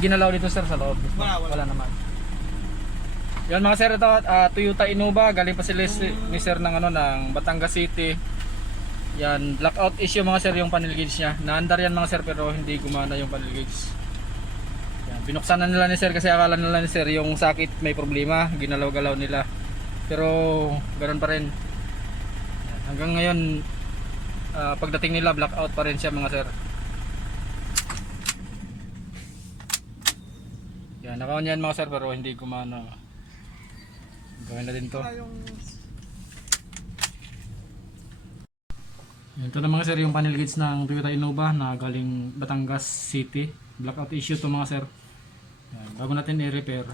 ginalaw dito sir sa loob? Wala naman. Yan mga sir, ito Toyota Innova, galing pa sila ni sir ng ano ng Batangas City. Yan, blackout issue mga sir yung panel gauge niya. Naandar yan mga sir pero hindi gumana yung panel gauge. Yan, binuksan na nila ni sir kasi akala nila ni sir yung sakit may problema, ginalaw-galaw nila. Pero ganoon pa rin. Yan, hanggang ngayon pagdating nila blackout pa rin siya mga sir. Yan, naka-on yan mga sir pero hindi gumana. Gawin na din to. Ito na mga sir yung panel gauge ng Toyota Innova na galing Batangas City. Blackout issue to mga sir. Yan, bago natin i-repair,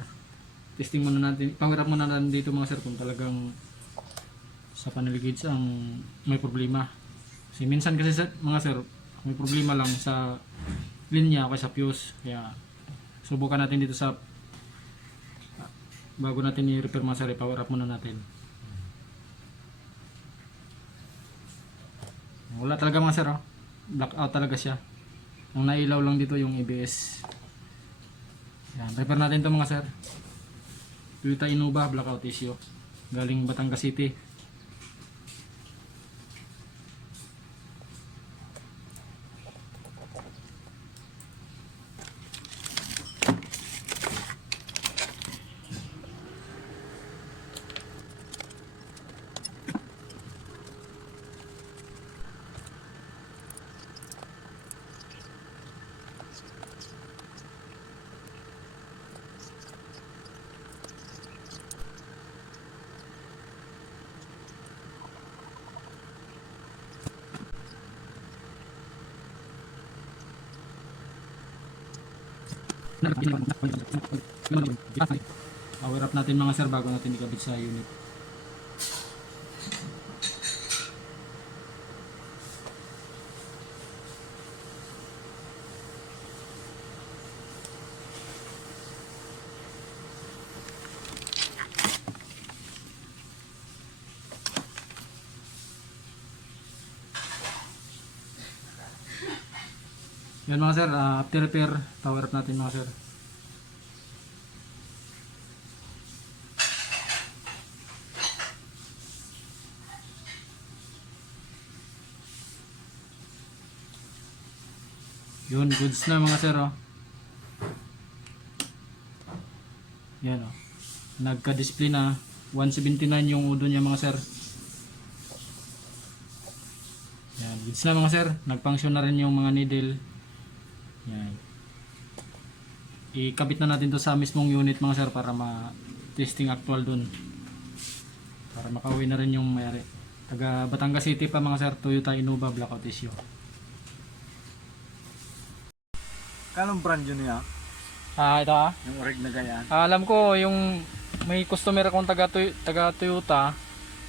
testing muna natin, power up muna natin dito mga sir kung talagang sa panel gauge ang may problema. Kasi minsan kasi mga sir, may problema lang sa linya o sa fuse. Kaya subukan natin dito sa bago natin i-repair mga sir, i-power up muna natin. Wala talaga mga sir, oh. Blackout talaga siya. Ang nailaw lang dito yung ABS. Yan, repair natin to mga sir. Toyota Innova, blackout issue. Galing Batangas City. Power up natin mga sir bago natin ikabit sa unit. Yan mga sir, after repair, power up natin mga sir. Yun, goods na mga sir, oh. Yan, oh. Nagka-display na 179 yung udo niya mga sir. Yan, goods na mga sir. Nag-function na rin yung mga needle. Yan. Ikabit na natin to sa mismong unit mga sir para ma-testing actual dun. Para makauwi na rin yung mayari. Taga Batangas City pa mga sir, Toyota Innova, blackout issue. Kanong brand yun niya? Ito Yung orig na ganyan? alam ko yung may customer akong taga Toyota,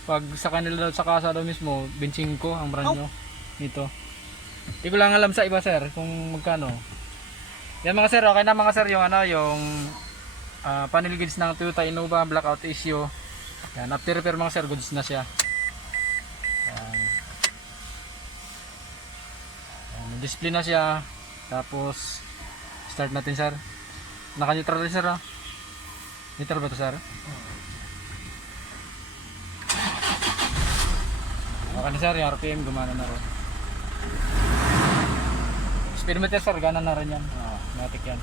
pag sa kanila daw sa kasa daw mismo, 25 ang brand nyo nito. Hindi ko lang alam sa iba sir kung magkano. Yan mga sir, okay na mga sir yung yung panel gauge ng Toyota Innova, blackout issue. Yan, after repair mga sir, goods na siya. Yan. Yan, display na siya. Tapos start natin sir. Naka-neutral rin sir, oh. Neutral ba ito sir? Okay na sir, yung RPM gumana na rin. Speedometer sir, gana na rin yan. Automatic yan.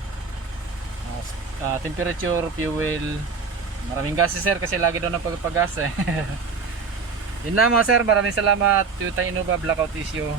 Temperature, fuel. Maraming gas sir kasi lagi daw na pagpagas eh. Yun lang mga sir, maraming salamat. Toyota Innova, blackout issue.